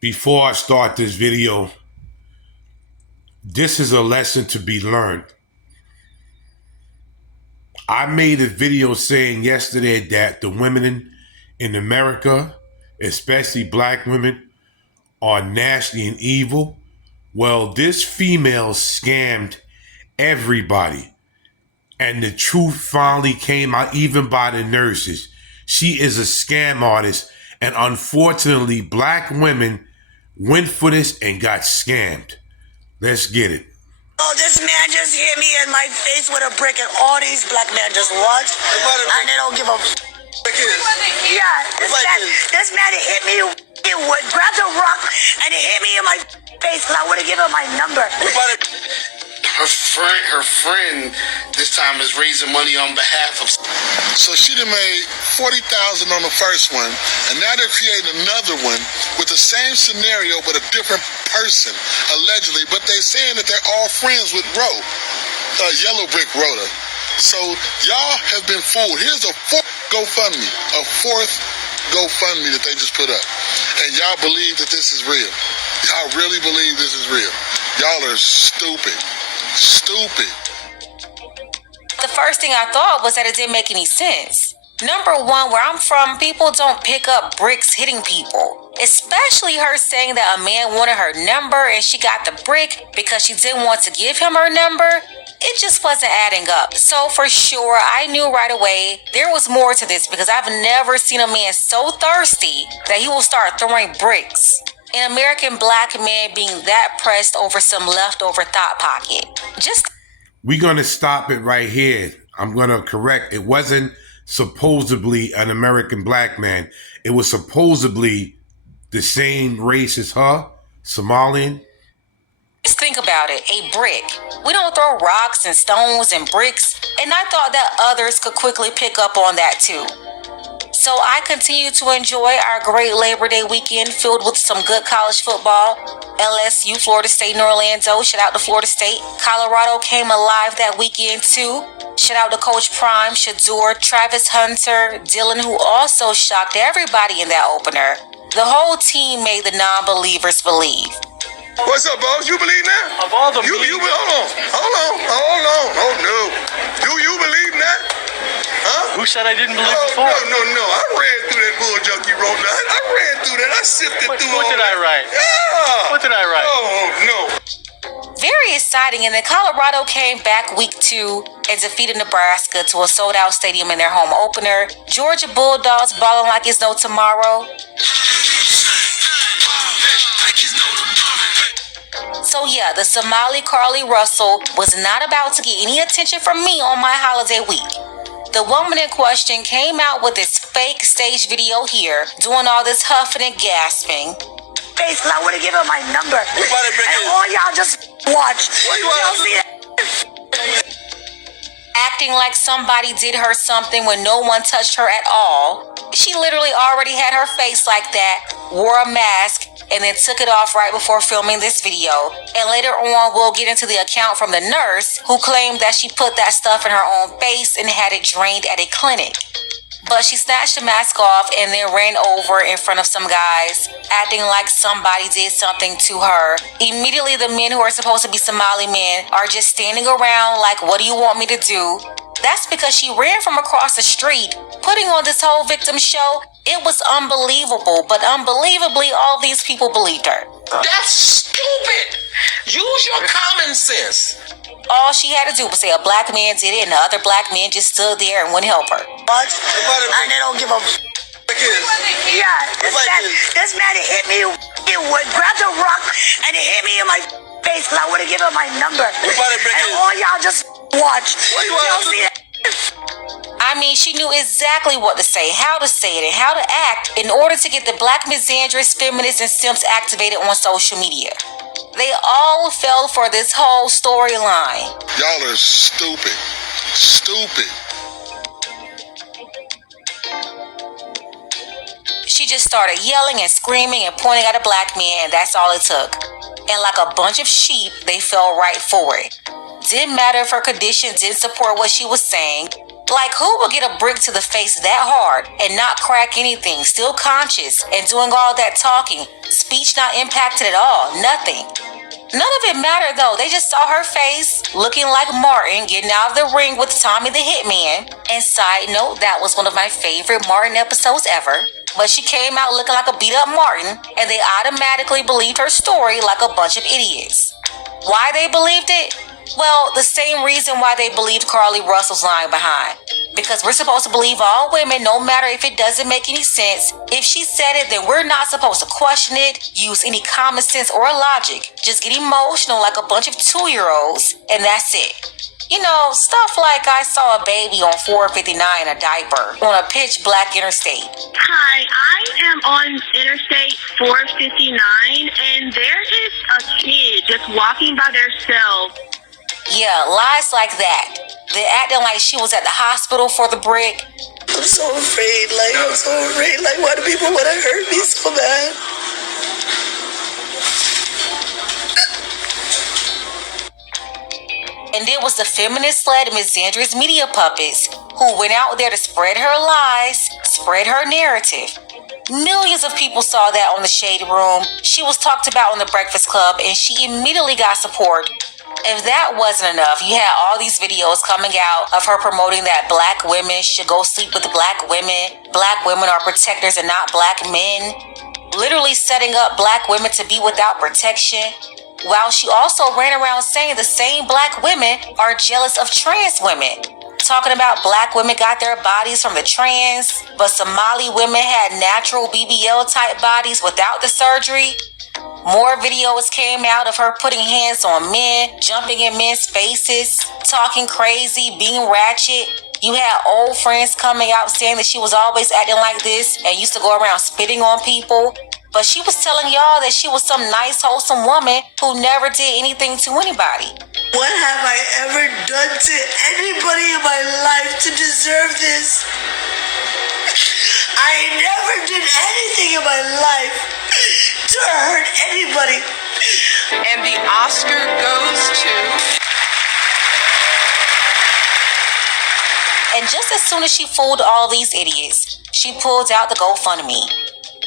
Before I start this video, this is a lesson to be learned. I made a video saying yesterday that the women in America, especially black women, are nasty and evil. Well, this female scammed everybody. And the truth finally came out, even by the nurses. She is a scam artist. And unfortunately, black women went for this and got scammed. Let's get it. Oh, this man just hit me in my face with a brick, and all these black men just watch, and they don't give a Yeah, this man hit me, grabbed a rock, and it hit me in my face because I would have given him my number. Her friend this time is raising money on behalf of. So she done made $40,000 on the first one, and now they're creating another one with the same scenario but a different person, allegedly. But they saying that they're all friends with Yellow Brick Rhoda. So y'all have been fooled. Here's a fourth GoFundMe that they just put up, and y'all believe that this is real. Y'all really believe this is real. Y'all are stupid. Stupid. The first thing I thought was that it didn't make any sense. Number one, where I'm from, people don't pick up bricks hitting people. Especially her saying that a man wanted her number and she got the brick because she didn't want to give him her number. It just wasn't adding up. So for sure, I knew right away there was more to this because I've never seen a man so thirsty that he will start throwing bricks. An American black man being that pressed over some leftover thought pocket. We're going to stop it right here. I'm going to correct. It wasn't supposedly an American black man. It was supposedly the same race as her, Somalian. Just think about it, a brick. We don't throw rocks and stones and bricks, and I thought that others could quickly pick up on that too. So I continue to enjoy our great Labor Day weekend filled with some good college football. LSU, Florida State, and Orlando. Shout out to Florida State. Colorado came alive that weekend too. Shout out to Coach Prime, Shador, Travis Hunter, Dylan, who also shocked everybody in that opener. The whole team made the non-believers believe. What's up, boss? You believe that? Of all the hold on. Oh no. Do you believe that? Huh? Who said I didn't believe before? No. I ran through that bull junkie road. I ran through that. I sifted through all What did I write? Yeah. What did I write? Oh no. Very exciting, and then Colorado came back week 2 and defeated Nebraska to a sold-out stadium in their home opener. Georgia Bulldogs balling like it's no tomorrow. So yeah, the Somali Carly Russell was not about to get any attention from me on my holiday week. The woman in question came out with this fake stage video here, doing all this huffing and gasping. Face, because I would have given him my number. And all y'all just watch. Y'all see that? Acting like somebody did her something when no one touched her at all. She literally already had her face like that, wore a mask, and then took it off right before filming this video. And later on, we'll get into the account from the nurse who claimed that she put that stuff in her own face and had it drained at a clinic. But she snatched the mask off and then ran over in front of some guys, acting like somebody did something to her. Immediately, the men who are supposed to be Somali men are just standing around like, what do you want me to do? That's because she ran from across the street, putting on this whole victim show. It was unbelievable, but unbelievably, all these people believed her. That's stupid. Use your common sense. All she had to do was say a black man did it and the other black men just stood there and wouldn't help her. Watch, and they don't give a this man hit me, grabbed a rock, and it hit me in my face because I would have given him my number. And all y'all just watch. Y'all see that? I mean, she knew exactly what to say, how to say it, and how to act in order to get the black misandrous, feminists, and simps activated on social media. They all fell for this whole storyline. Y'all are stupid. Stupid. She just started yelling and screaming and pointing at a black man, and that's all it took. And like a bunch of sheep, they fell right for it. Didn't matter if her condition didn't support what she was saying. Like, who would get a brick to the face that hard and not crack anything, still conscious and doing all that talking, speech not impacted at all, nothing. None of it mattered though. They just saw her face looking like Martin getting out of the ring with Tommy the Hitman. And side note, that was one of my favorite Martin episodes ever. But she came out looking like a beat up Martin, and they automatically believed her story like a bunch of idiots. Why they believed it? Well, the same reason why they believed Carly Russell's lying behind. Because we're supposed to believe all women, no matter if it doesn't make any sense. If she said it, then we're not supposed to question it, use any common sense or logic. Just get emotional like a bunch of 2-year-olds, and that's it. You know, stuff like I saw a baby on 459 in a diaper on a pitch black interstate. Hi, I am on Interstate 459, and there is a kid just walking by themselves. Yeah, lies like that. They're acting like she was at the hospital for the brick. I'm so afraid, why do people want to hurt me so bad? And it was the feminist-led Miss Zandra's media puppets who went out there to spread her lies, spread her narrative. Millions of people saw that on the Shade Room. She was talked about on the Breakfast Club, and she immediately got support. If that wasn't enough, you had all these videos coming out of her promoting that black women should go sleep with black women are protectors and not black men, literally setting up black women to be without protection, while she also ran around saying the same black women are jealous of trans women, talking about black women got their bodies from the trans, but Somali women had natural BBL type bodies without the surgery. More videos came out of her putting hands on men, jumping in men's faces, talking crazy, being ratchet. You had old friends coming out saying that she was always acting like this and used to go around spitting on people. But she was telling y'all that she was some nice, wholesome woman who never did anything to anybody. What have I ever done to anybody in my life to deserve this? I never did anything in my life to hurt anybody. And the Oscar goes to... And just as soon as she fooled all these idiots, she pulled out the GoFundMe.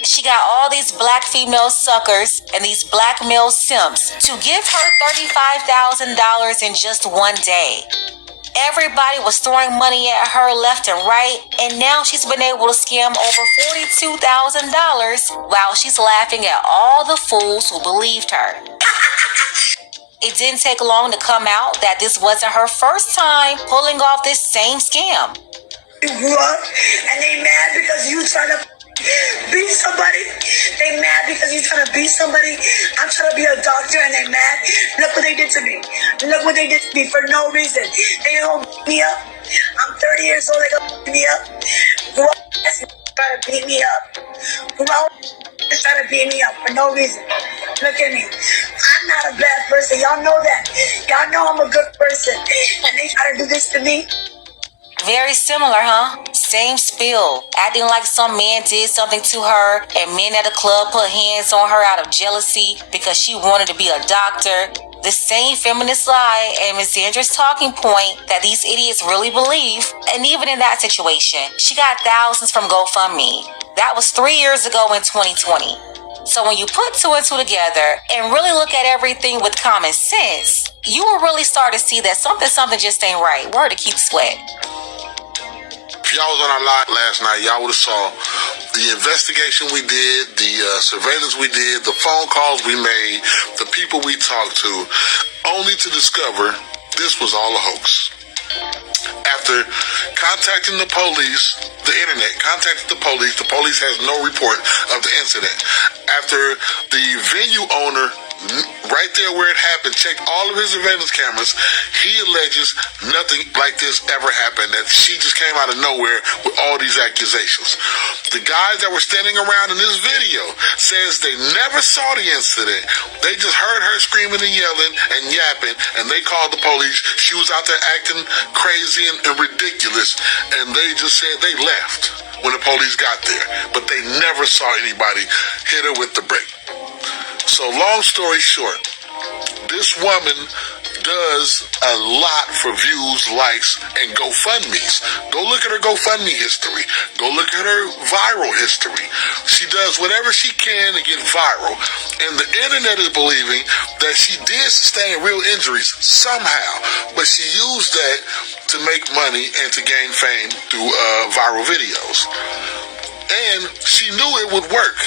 She got all these black female suckers and these black male simps to give her $35,000 in just one day. Everybody was throwing money at her left and right, and now she's been able to scam over $42,000 while she's laughing at all the fools who believed her. It didn't take long to come out that this wasn't her first time pulling off this same scam. You grew up and they mad because you trying to beat somebody. They mad because you trying to beat somebody. I'm trying to be a doctor and they mad. Look what they did to me. Look what they did to me for no reason. They don't beat me up. I'm 30 years old. They gonna beat me up. Grown ass trying to beat me up. Grown ass trying to beat me up for no reason. Look at me. I'm not a bad person. Y'all know that. Y'all know I'm a good person. And they try to do this to me. Very similar, huh? Same spill. Acting like some man did something to her and men at a club put hands on her out of jealousy because she wanted to be a doctor. The same feminist lie and Miss Zandra's talking point that these idiots really believe. And even in that situation, she got thousands from GoFundMe. That was 3 years ago in 2020. So when you put two and two together and really look at everything with common sense, you will really start to see that something just ain't right. Word to Keith Sweat. If y'all was on our live last night, y'all would have saw the investigation we did, the surveillance we did, the phone calls we made, the people we talked to, only to discover this was all a hoax. After contacting the police, the internet contacted the police has no report of the incident. After the venue owner, right there where it happened, checked all of his surveillance cameras, he alleges nothing like this ever happened, that she just came out of nowhere with all these accusations. The guys that were standing around in this video says they never saw the incident. They just heard her screaming and yelling and yapping, and they called the police. She was out there acting crazy and ridiculous, and they just said they left when the police got there, but they never saw anybody hit her with the brick. So long story short, this woman does a lot for views, likes, and GoFundMes. Go look at her GoFundMe history. Go look at her viral history. She does whatever she can to get viral. And the internet is believing that she did sustain real injuries somehow, but she used that to make money and to gain fame through viral videos. And she knew it would work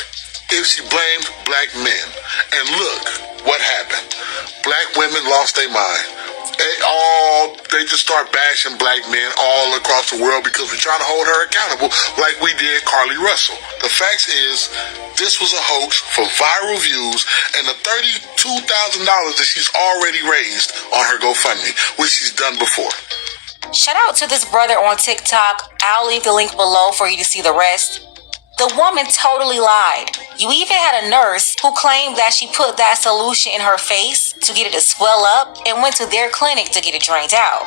if she blamed black men. And look what happened. Black women lost their mind. They just start bashing black men all across the world because we're trying to hold her accountable like we did Carly Russell. The fact is, this was a hoax for viral views and the $32,000 that she's already raised on her GoFundMe, which she's done before. Shout out to this brother on TikTok. I'll leave the link below for you to see the rest. The woman totally lied. You even had a nurse who claimed that she put that solution in her face to get it to swell up and went to their clinic to get it drained out.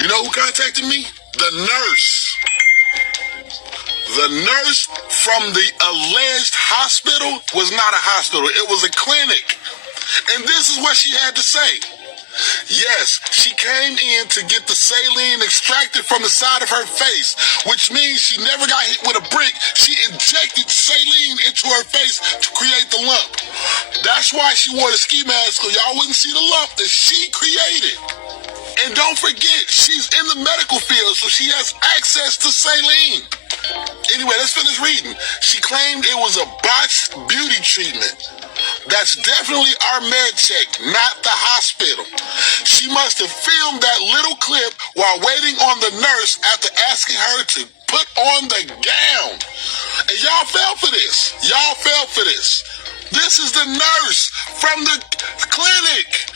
You know who contacted me? The nurse. The nurse from the alleged hospital was not a hospital. It was a clinic. And this is what she had to say. Yes, she came in to get the saline extracted from the side of her face, which means she never got hit with a brick. She injected saline into her face to create the lump. That's why she wore the ski mask, so y'all wouldn't see the lump that she created. And don't forget, she's in the medical field, so she has access to saline. Anyway, let's finish reading. She claimed it was a botched beauty treatment. That's definitely our med check, not the hospital. She must have filmed that little clip while waiting on the nurse after asking her to put on the gown. And y'all fell for this. Y'all fell for this. This is the nurse from the clinic.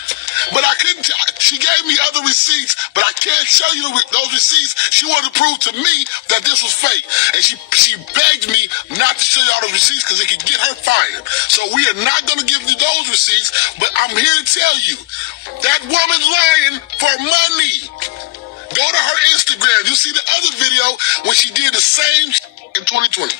But I couldn't, she gave me other receipts, but I can't show you those receipts. She wanted to prove to me that this was fake. And she begged me not to show you all those receipts because it could get her fired. So we are not going to give you those receipts, but I'm here to tell you, that woman's lying for money. Go to her Instagram. You see the other video when she did the same in 2020.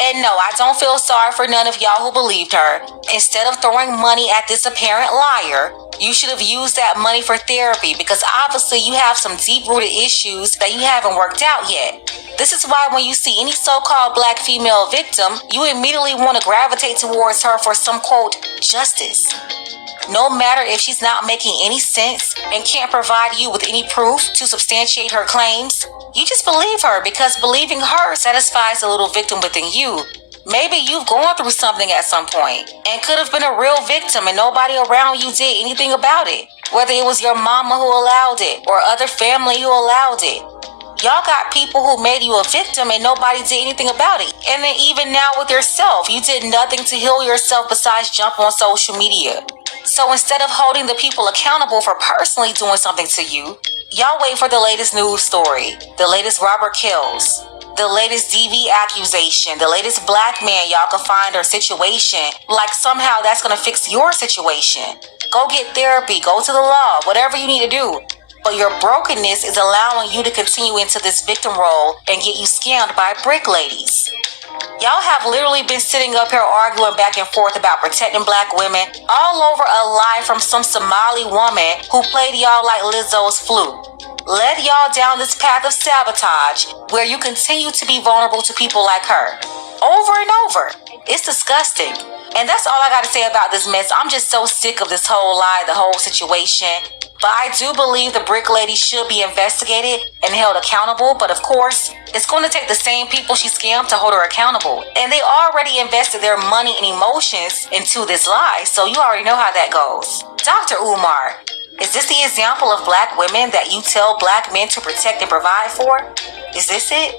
And no, I don't feel sorry for none of y'all who believed her. Instead of throwing money at this apparent liar, you should have used that money for therapy because obviously you have some deep-rooted issues that you haven't worked out yet. This is why when you see any so-called black female victim, you immediately want to gravitate towards her for some, quote, justice. No matter if she's not making any sense and can't provide you with any proof to substantiate her claims, you just believe her because believing her satisfies the little victim within you. Maybe you've gone through something at some point and could have been a real victim and nobody around you did anything about it. Whether it was your mama who allowed it or other family who allowed it. Y'all got people who made you a victim and nobody did anything about it. And then even now with yourself, you did nothing to heal yourself besides jump on social media. So instead of holding the people accountable for personally doing something to you, y'all wait for the latest news story, the latest Robert kills, the latest DV accusation, the latest black man y'all can find or situation, like somehow that's gonna fix your situation. Go get therapy, go to the law, whatever you need to do. But your brokenness is allowing you to continue into this victim role and get you scammed by brick ladies. Y'all have literally been sitting up here arguing back and forth about protecting black women all over a lie from some Somali woman who played y'all like Lizzo's flute. Led y'all down this path of sabotage where you continue to be vulnerable to people like her. Over and over. It's disgusting. And that's all I got to say about this mess. I'm just so sick of this whole lie, the whole situation. But I do believe the brick lady should be investigated and held accountable. But of course, it's going to take the same people she scammed to hold her accountable. And they already invested their money and emotions into this lie. So you already know how that goes. Dr. Umar, is this the example of black women that you tell black men to protect and provide for? Is this it?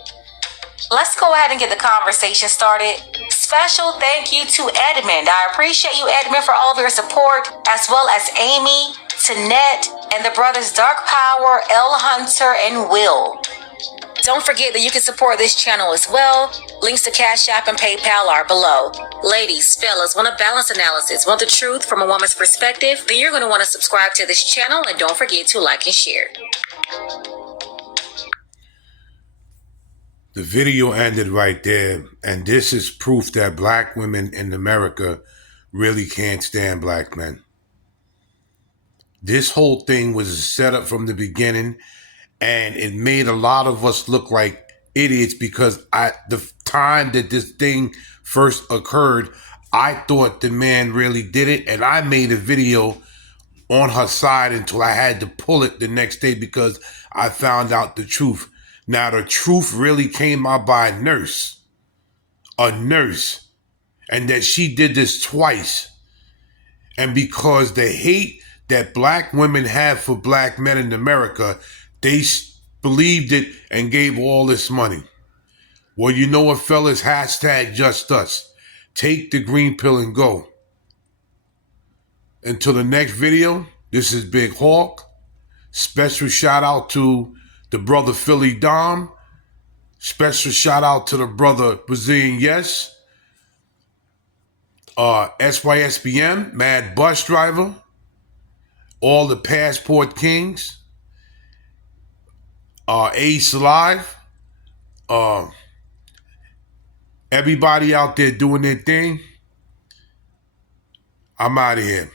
Let's go ahead and get the conversation started. Special thank you to Edmund. I appreciate you, Edmund, for all of your support, as well as Amy, Tanette, and the brothers Dark Power, L Hunter, and Will. Don't forget that you can support this channel as well. Links to Cash App and PayPal are below. Ladies, fellas, want a balanced analysis, want the truth from a woman's perspective? Then you're going to want to subscribe to this channel and don't forget to like and share. The video ended right there, and this is proof that black women in America really can't stand black men. This whole thing was set up from the beginning, and it made a lot of us look like idiots because the time that this thing first occurred, I thought the man really did it, and I made a video on her side until I had to pull it the next day because I found out the truth. Now, the truth really came out by a nurse, and that she did this twice. And because the hate that black women have for black men in America, they believed it and gave all this money. Well, you know what, fellas? Hashtag just us. Take the green pill and go. Until the next video, this is Big Hawk. Special shout out to the brother Philly Dom. Special shout out to the brother Brazilian Yes. SYSBM, Mad Bus Driver. All the Passport Kings. Ace Alive. Everybody out there doing their thing. I'm out of here.